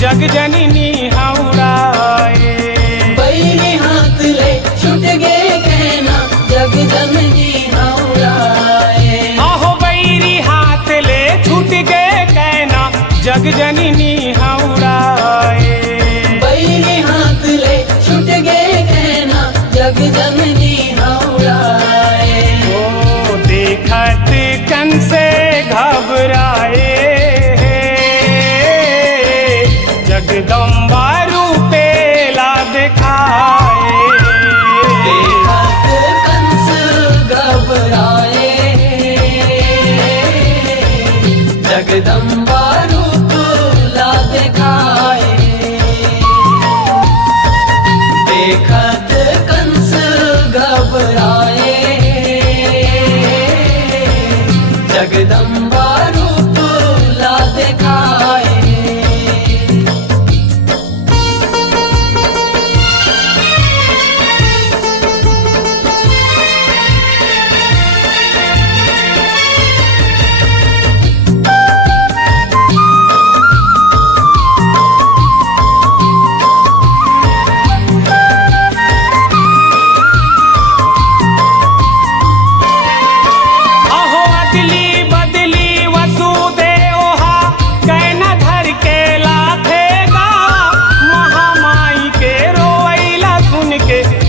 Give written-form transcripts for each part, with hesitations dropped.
जग जननी हौड़ाए, बैरी हाथ ले छूट गए कहना जग जननी हौड़ाए। आहो बैरी हाथ ले छूट गए कहना जग जननी हौड़ाए। बैरी हाथ ले छूट गए कहना जग जननी हौड़ाए। ओ देखत कन से घबराए, जगदम्बा रूपेला दिखाए। देखत कंस घबराए, जगदम्बा रूप ला दिखाए। देखत कंस घबराए, जगदम्बा रूप ला दिखाए।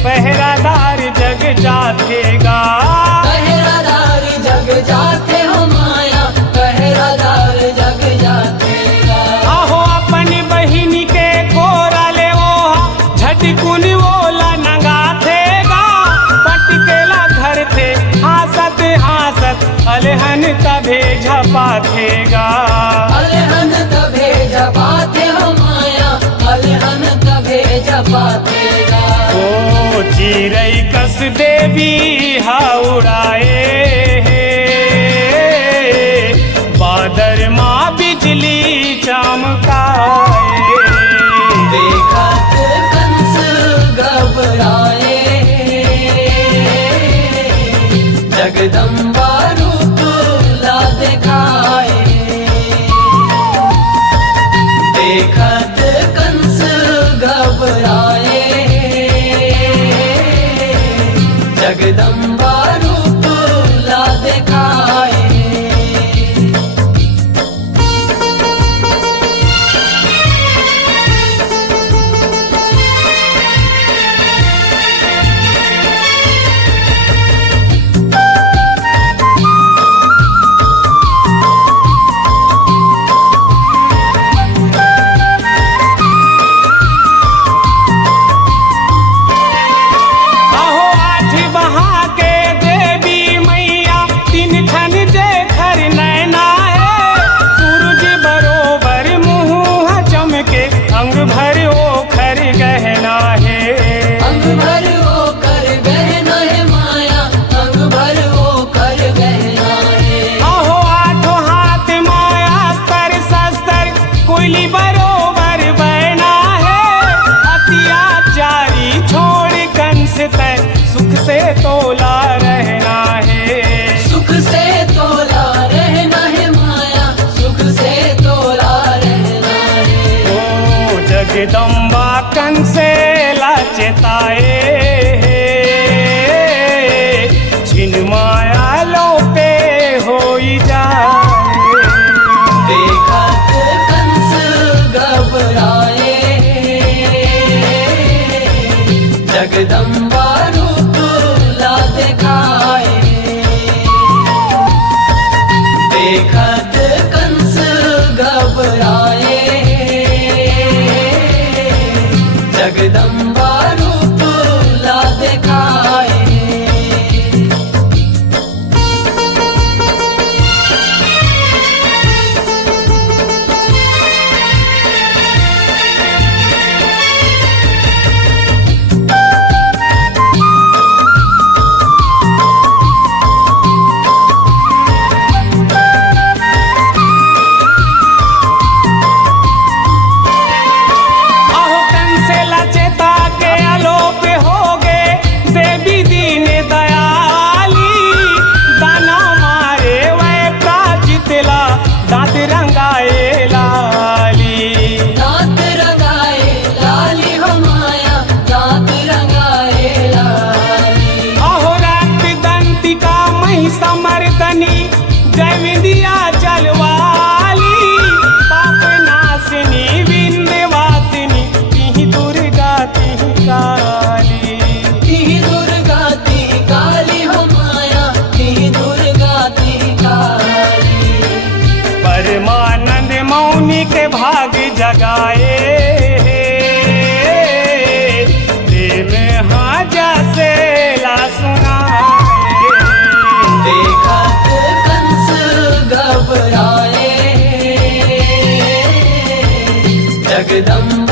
पहरादार जग जातेगा, पहरादार जग जाते हो माया, पहरादार जग जातेगा। आहो अपनी बहिन के कोरा ले ओहा झटकुन ओला नंगा थेगा। पटकेला घर थे हासत हासत अलहन तभे झपाथेगा। अलहन तभे झपाते हो माया, अलहन तभे झपातेगा। ओ चिरई कस देवी हौड़ाए, बादर माँ बिजली चमकाए। देखत कंस घबराए, जगदम्बा रूप ला दिखाए। देखत कंस घबराए, जगदम्बा रूप ला दिखाए। अंग भर ओखर गहना है, अंग भर ओकर गहना है माया, अंग भर ओकर गहना है। आहो आठों हाथ माया कर शस्त्र कोयली बरोबर बहना है। अत्याचारी छोड़ कंस तय सुख से तोला रहना है। सुख से तोला रहना है माया, सुख से तोला रहना है। ओ जगदम्बा कंसे लाचेताए, छिन माया लोपे होई जाए। देखत कंस घबराए, जगदम्बा रूप ला दिखाए। समर्दनी जय विंध्याचल वाली, पाप नाशिनी विंध्यवासिनी तिहि दुर्गा तिहि काली। तिहि दुर्गा तिहि काली हो माया, तिहि दुर्गा तिहि काली। परमानंद मौनी के भाग जगाए, प्रेम हाजा से ला सुनाए। देखत कंस घबराए, जगदम्बा